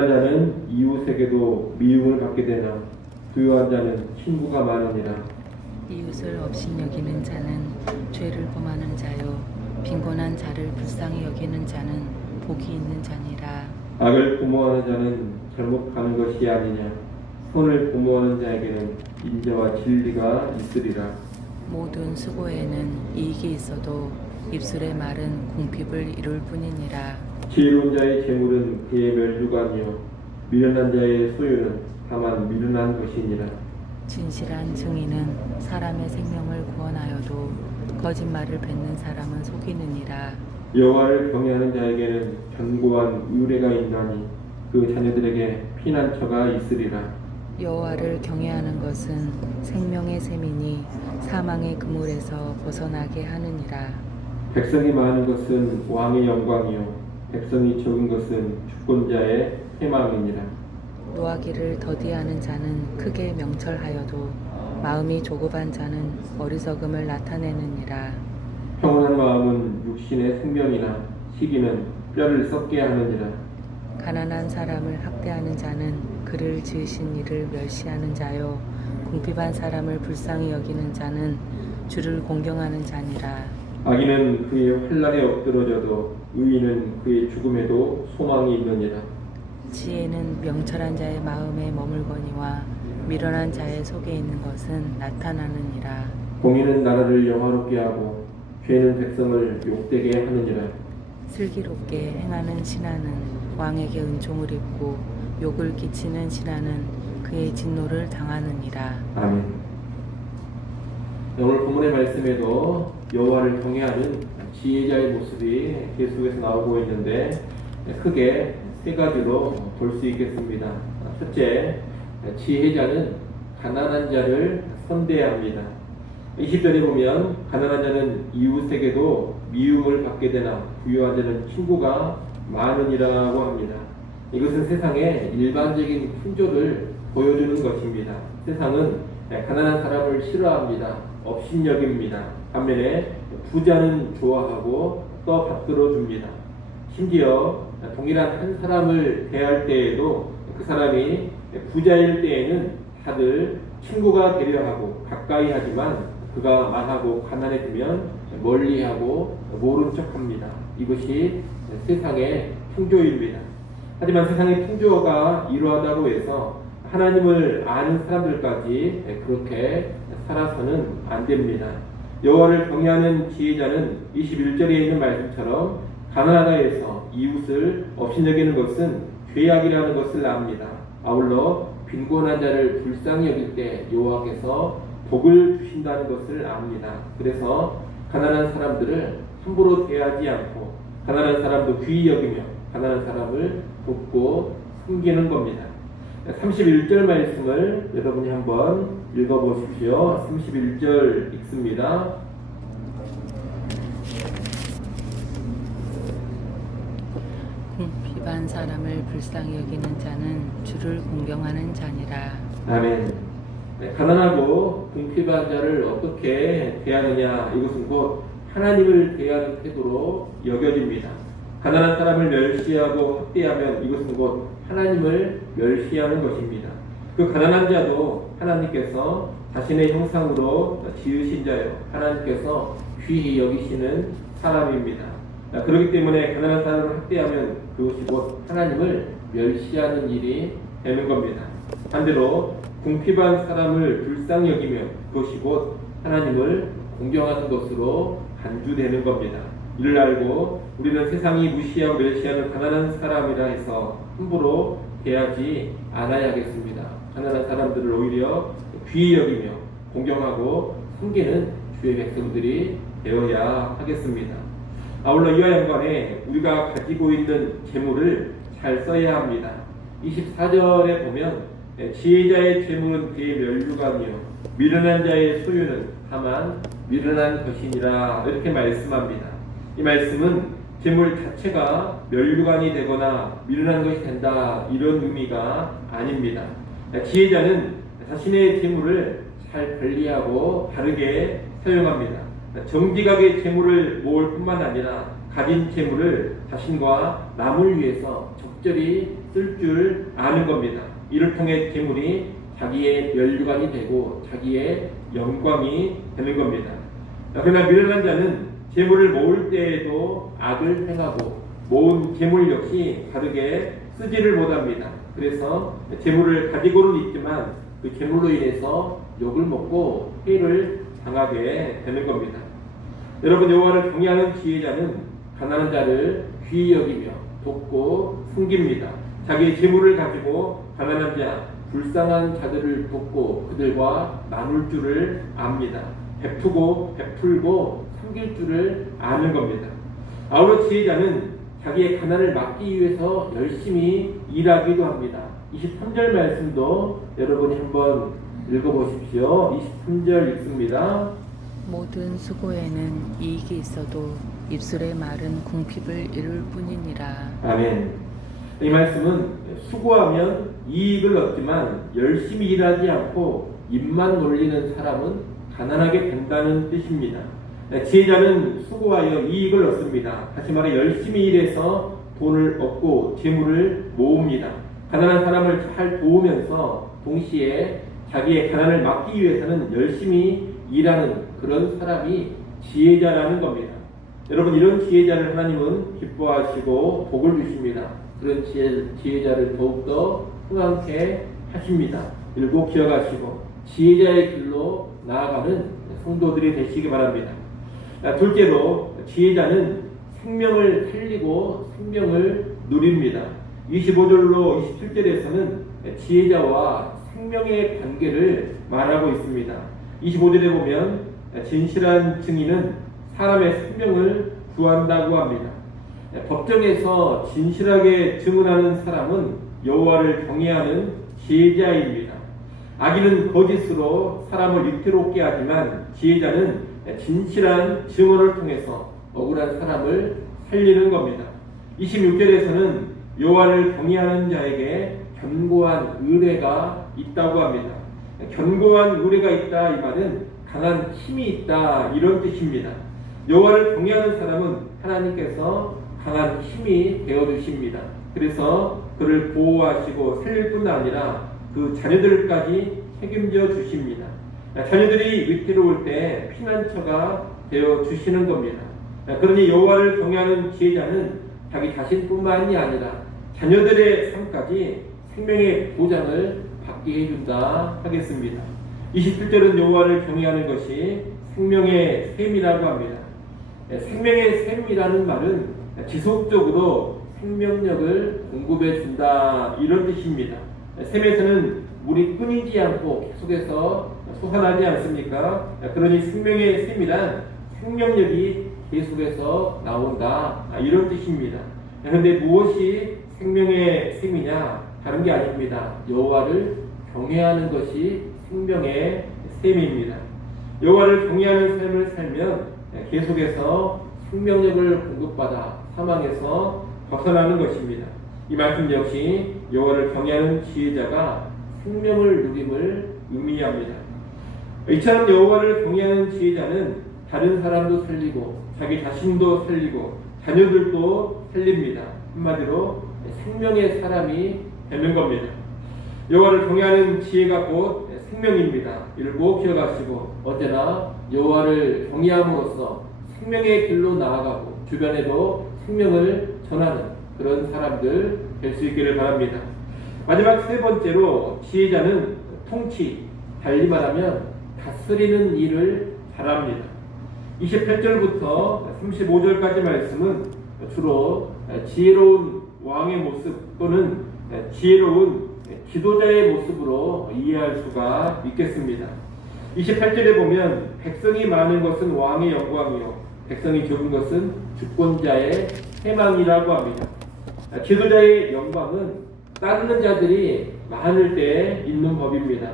자는 이웃에게도 미움을 받게 되나 부유한 자는 친구가 많으니라. 이웃을 업신여기는 자는 죄를 범하는 자요 빈곤한 자를 불쌍히 여기는 자는 복이 있는 자니라. 악을 도모하는 자는 잘못 가는 것이 아니냐. 선을 도모하는 자에게는 인자와 진리가 있으리라. 모든 수고에는 이익이 있어도 입술의 말은 궁핍을 이룰 뿐이니라. 지혜로운 자의 재물은 그의 멸류관이요 미련한 자의 소유는 다만 미련한 것이니라. 진실한 증인은 사람의 생명을 구원하여도 거짓말을 뱉는 사람은 속이느니라. 여호와를 경외하는 자에게는 견고한 의뢰가 있나니 그 자녀들에게 피난처가 있으리라. 여호와를 경외하는 것은 생명의 셈이니 사망의 그물에서 벗어나게 하느니라. 백성이 많은 것은 왕의 영광이요 백성이 적은 것은 주권자의 패망이니라. 노하기를 더디하는 자는 크게 명철하여도 마음이 조급한 자는 어리석음을 나타내느니라. 평온한 마음은 육신의 생명이나 시기는 뼈를 썩게 하느니라. 가난한 사람을 학대하는 자는 그를 지으신 이를 멸시하는 자요 궁핍한 사람을 불쌍히 여기는 자는 주를 공경하는 자니라. 악인은 그의 환난에 엎드러져도 의인은 그의 죽음에도 소망이 있느니라. 지혜는 명철한 자의 마음에 머물거니와 미련한 자의 속에 있는 것은 나타나느니라. 공의는 나라를 영화롭게 하고 죄는 백성을 욕되게 하느니라. 슬기롭게 행하는 신하는 왕에게 은총을 입고 욕을 끼치는 신하는 그의 진노를 당하느니라. 아멘. 오늘 본문의 말씀에도 여호와를 경외하는 지혜자의 모습이 계속해서 나오고 있는데 크게 세 가지로 볼 수 있겠습니다. 첫째, 지혜자는 가난한 자를 선대합니다. 20절에 보면 가난한 자는 이웃에게도 미움을 받게 되나 부유한 자는 친구가 많으니라고 합니다. 이것은 세상의 일반적인 풍조를 보여주는 것입니다. 세상은 가난한 사람을 싫어합니다. 업신여깁니다. 반면에 부자는 좋아하고 또 받들어 줍니다. 심지어 동일한 한 사람을 대할 때에도 그 사람이 부자일 때에는 다들 친구가 되려 하고 가까이 하지만 그가 망하고 가난해지면 멀리하고 모른 척합니다. 이것이 세상의 풍조입니다. 하지만 세상의 풍조가 이러하다고 해서 하나님을 아는 사람들까지 그렇게 살아서는 안 됩니다. 여호와를 경외하는 지혜자는 21절에 있는 말씀처럼 가난하다 해서 이웃을 업신여기는 것은 죄악이라는 것을 압니다. 아울러 빈곤한 자를 불쌍히 여길 때 여호와께서 복을 주신다는 것을 압니다. 그래서 가난한 사람들을 함부로 대하지 않고 가난한 사람도 귀히 여기며 가난한 사람을 돕고 섬기는 겁니다. 31절 말씀을 여러분이 한번 읽어보십시오. 31절 읽습니다. 궁핍한 사람을 불쌍히 여기는 자는 주를 공경하는 자니라. 아멘. 가난하고 궁핍한 자를 어떻게 대하느냐, 이것은 곧 하나님을 대하는 태도로 여겨집니다. 가난한 사람을 멸시하고 학대하면 이것은 곧 하나님을 멸시하는 것입니다. 그 가난한 자도 하나님께서 자신의 형상으로 지으신 자요 하나님께서 귀히 여기시는 사람입니다. 그렇기 때문에 가난한 사람을 학대하면 그것이 곧 하나님을 멸시하는 일이 되는 겁니다. 반대로 궁핍한 사람을 불쌍히 여기며 그것이 곧 하나님을 공경하는 것으로 간주되는 겁니다. 이를 알고 우리는 세상이 무시하고 멸시하는 가난한 사람이라 해서 함부로 대하지 않아야겠습니다. 가난한 사람들을 오히려 귀히 여기며 공경하고 섬기는 주의 백성들이 되어야 하겠습니다. 아울러 이와 연관해 우리가 가지고 있는 재물을 잘 써야 합니다. 24절에 보면 지혜자의 재물은 그의 멸류관이요 미련한 자의 소유는 다만 미련한 것이니라 이렇게 말씀합니다. 이 말씀은 재물 자체가 멸류관이 되거나 미련한 것이 된다 이런 의미가 아닙니다. 지혜자는 자신의 재물을 잘 관리하고 바르게 사용합니다. 정직하게 재물을 모을 뿐만 아니라 가진 재물을 자신과 남을 위해서 적절히 쓸 줄 아는 겁니다. 이를 통해 재물이 자기의 면류관이 되고 자기의 영광이 되는 겁니다. 그러나 미련한 자는 재물을 모을 때에도 악을 행하고 모은 재물 역시 바르게 쓰지를 못합니다. 그래서 재물을 가지고는 있지만 그 재물로 인해서 욕을 먹고 해를 당하게 되는 겁니다. 여러분, 여호와를 경외하는 지혜자는 가난한 자를 귀히 여기며 돕고 섬깁니다. 자기의 재물을 가지고 가난한 자, 불쌍한 자들을 돕고 그들과 나눌 줄을 압니다. 베푸고 베풀고 섬길 줄을 아는 겁니다. 아울러 지혜자는 자기의 가난을 막기 위해서 열심히 일하기도 합니다. 23절 말씀도 여러분이 한번 읽어보십시오. 23절 읽습니다. 모든 수고에는 이익이 있어도 입술의 말은 궁핍을 이룰 뿐이니라. 아멘. 이 말씀은 수고하면 이익을 얻지만 열심히 일하지 않고 입만 놀리는 사람은 가난하게 된다는 뜻입니다. 지혜자는 수고하여 이익을 얻습니다. 다시 말해 열심히 일해서 돈을 얻고 재물을 모읍니다. 가난한 사람을 잘 도우면서 동시에 자기의 가난을 막기 위해서는 열심히 일하는 그런 사람이 지혜자라는 겁니다. 여러분, 이런 지혜자를 하나님은 기뻐하시고 복을 주십니다. 그런 지혜자를 더욱더 흥황케 하십니다. 그리고 기억하시고 지혜자의 길로 나아가는 성도들이 되시기 바랍니다. 둘째로 지혜자는 생명을 살리고 생명을 누립니다. 25절로 27절에서는 지혜자와 생명의 관계를 말하고 있습니다. 25절에 보면 진실한 증인은 사람의 생명을 구한다고 합니다. 법정에서 진실하게 증언하는 사람은 여호와를 경외하는 지혜자입니다. 악인은 거짓으로 사람을 위태롭게 하지만 지혜자는 진실한 증언을 통해서 억울한 사람을 살리는 겁니다. 26절에서는 여호와를 경외하는 자에게 견고한 의뢰가 있다고 합니다. 견고한 의뢰가 있다, 이 말은 강한 힘이 있다, 이런 뜻입니다. 여호와를 경외하는 사람은 하나님께서 강한 힘이 되어주십니다. 그래서 그를 보호하시고 살릴 뿐 아니라 그 자녀들까지 책임져 주십니다. 자녀들이 위태로울 때 피난처가 되어 주시는 겁니다. 그러니 여호와를 경외하는 지혜자는 자기 자신뿐만이 아니라 자녀들의 삶까지 생명의 보장을 받게 해준다 하겠습니다. 27절은 여호와를 경외하는 것이 생명의 샘이라고 합니다. 생명의 샘이라는 말은 지속적으로 생명력을 공급해 준다, 이런 뜻입니다. 샘에서는 물이 끊이지 않고 계속해서 솟아나지 않습니까? 그러니 생명의 샘이란 생명력이 계속해서 나온다, 이런 뜻입니다. 그런데 무엇이 생명의 샘이냐? 다른 게 아닙니다. 여호와를 경외하는 것이 생명의 샘입니다. 여호와를 경외하는 삶을 살면 계속해서 생명력을 공급받아 사망에서 벗어나는 것입니다. 이 말씀 역시 여호와를 경외하는 지혜자가 생명을 누림을 의미합니다. 이처럼 여호와를 경외하는 지혜자는 다른 사람도 살리고 자기 자신도 살리고 자녀들도 살립니다. 한마디로 생명의 사람이 되는 겁니다. 여호와를 경외하는 지혜가 곧 생명입니다. 이를 꼭 기억하시고 언제나 여호와를 경외함으로써 생명의 길로 나아가고 주변에도 생명을 전하는 그런 사람들 될 수 있기를 바랍니다. 마지막 세 번째로 지혜자는 통치, 달리 말하면 다스리는 일을 잘합니다. 28절부터 35절까지 말씀은 주로 지혜로운 왕의 모습 또는 지혜로운 지도자의 모습으로 이해할 수가 있겠습니다. 28절에 보면 백성이 많은 것은 왕의 영광이요 백성이 적은 것은 주권자의 해망이라고 합니다. 지도자의 영광은 따르는 자들이 많을 때 있는 법입니다.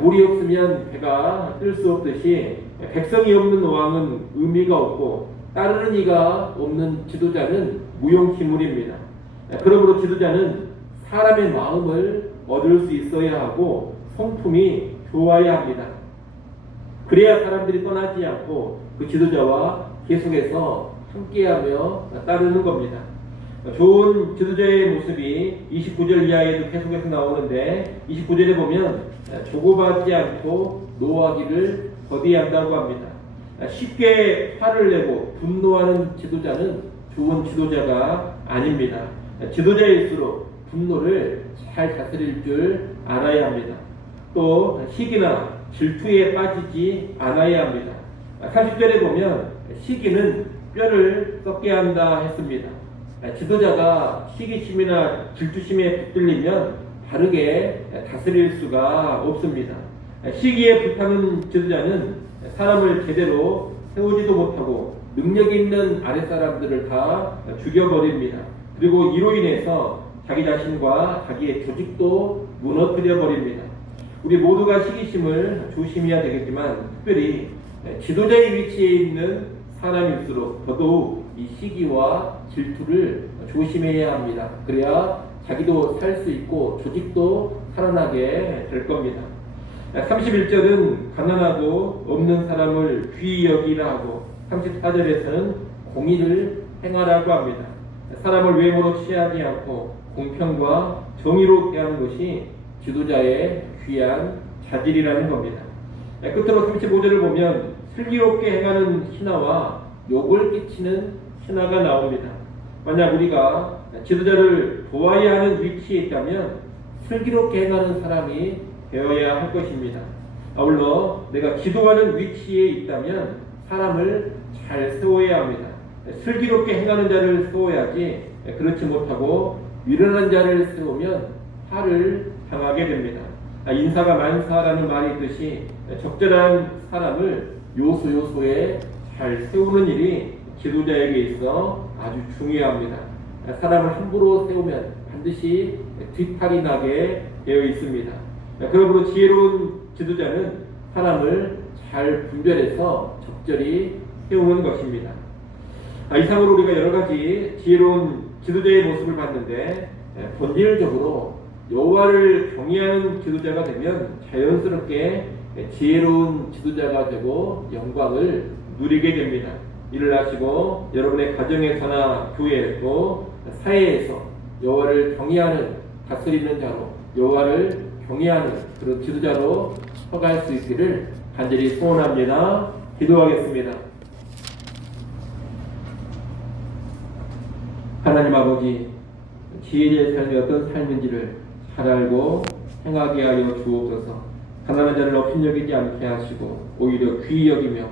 물이 없으면 배가 뜰 수 없듯이 백성이 없는 왕은 의미가 없고 따르는 이가 없는 지도자는 무용지물입니다. 그러므로 지도자는 사람의 마음을 얻을 수 있어야 하고 성품이 좋아야 합니다. 그래야 사람들이 떠나지 않고 그 지도자와 계속해서 함께하며 따르는 겁니다. 좋은 지도자의 모습이 29절 이하에도 계속해서 나오는데 29절에 보면 조급하지 않고 노하기를 거디한다고 합니다. 쉽게 화를 내고 분노하는 지도자는 좋은 지도자가 아닙니다. 지도자일수록 분노를 잘 다스릴 줄 알아야 합니다. 또 시기나 질투에 빠지지 않아야 합니다. 30절에 보면 시기는 뼈를 썩게 한다 했습니다. 지도자가 시기심이나 질투심에 붙들리면 바르게 다스릴 수가 없습니다. 시기에 불타는 지도자는 사람을 제대로 세우지도 못하고 능력 있는 아랫사람들을 다 죽여버립니다. 그리고 이로 인해서 자기 자신과 자기의 조직도 무너뜨려 버립니다. 우리 모두가 시기심을 조심해야 되겠지만 특별히 지도자의 위치에 있는 사람일수록 더더욱 이 시기와 질투를 조심해야 합니다. 그래야 자기도 살 수 있고 조직도 살아나게 될 겁니다. 31절은 가난하고 없는 사람을 귀히 여기라 하고 34절에서는 공의를 행하라고 합니다. 사람을 외모로 취하지 않고 공평과 정의로 대하는 것이 지도자의 귀한 자질이라는 겁니다. 끝으로 35절을 보면 슬기롭게 행하는 신하와 욕을 끼치는 신하가 나옵니다. 만약 우리가 지도자를 도와야 하는 위치에 있다면 슬기롭게 행하는 사람이 되어야 할 것입니다. 아울러 내가 기도하는 위치에 있다면 사람을 잘 세워야 합니다. 슬기롭게 행하는 자를 세워야지 그렇지 못하고 미련한 자를 세우면 화를 당하게 됩니다. 인사가 만사라는 말이 있듯이 적절한 사람을 요소요소에 잘 세우는 일이 지도자에게 있어 아주 중요합니다. 사람을 함부로 세우면 반드시 뒤탈이 나게 되어 있습니다. 그러므로 지혜로운 지도자는 사람을 잘 분별해서 적절히 세우는 것입니다. 이상으로 우리가 여러 가지 지혜로운 지도자의 모습을 봤는데 본질적으로 여호와를 경외하는 지도자가 되면 자연스럽게 지혜로운 지도자가 되고 영광을 누리게 됩니다. 이를 아시고 여러분의 가정에서나 교회 또 사회에서 여호와를 경외하는 다스리는 자로 여호와를 경외하는 그런 지도자로 서갈 수 있기를 간절히 소원합니다. 기도하겠습니다. 하나님 아버지, 지혜자의 삶이 어떤 삶인지를 잘 알고 행하게 하여 주옵소서. 가난한 자를 업신여기지 않게 하시고 오히려 귀히 여기며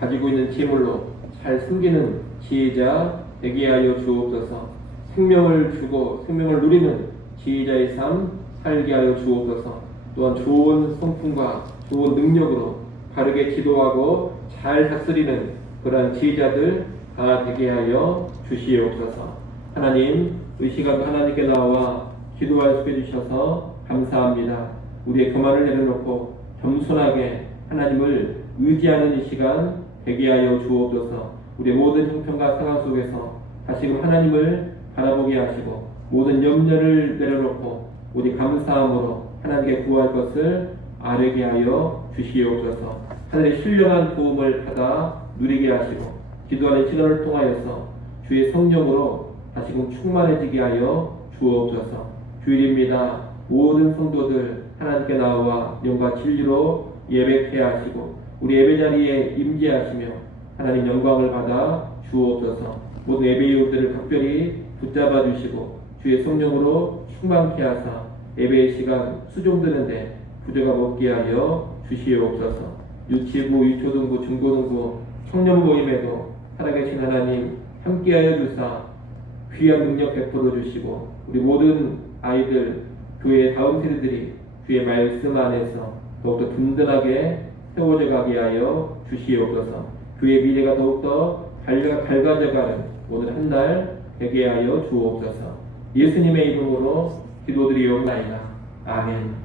가지고 있는 재물로 잘 숨기는 지혜자 되게 하여 주옵소서. 생명을 주고 생명을 누리는 지혜자의 삶 살게 하여 주옵소서. 또한 좋은 성품과 좋은 능력으로 바르게 기도하고 잘 다스리는 그러한 지혜자들 다 되게 하여 주시옵소서. 하나님, 이 시간도 하나님께 나와 기도할 수 해주셔서 감사합니다. 우리의 교만을 내려놓고 겸손하게 하나님을 의지하는 이 시간 되게 하여 주옵소서. 우리의 모든 형편과 상황 속에서 다시금 하나님을 바라보게 하시고 모든 염려를 내려놓고 우리 감사함으로 하나님께 구할 것을 아뢰게 하여 주시옵소서. 하늘의 신령한 도움을 받아 누리게 하시고 기도하는 시간을 통하여서 주의 성령으로 다시금 충만해지게 하여 주옵소서. 주일입니다. 모든 성도들 하나님께 나와 영과 진리로 예배케 하시고 우리 예배 자리에 임재하시며 하나님 영광을 받아 주옵소서. 모든 예배 이웃들을 각별히 붙잡아 주시고 주의 성령으로 충만케 하사 예배의 시간 수종드는데 부족함 없게 하여 주시옵소서. 유치부, 유초등부, 중고등부, 청년 모임에도 살아계신 하나님 함께하여 주사 귀한 능력 베풀어 주시고 우리 모든 아이들 교회의 다음 세대들이 주의 말씀 안에서 더욱더 든든하게 세워져 가게 하여 주시옵소서. 교회의 미래가 더욱더 밝아져가는 오늘 한 날 되게 하여 주옵소서. 예수님의 이름으로 기도드리옵나이다. 아멘.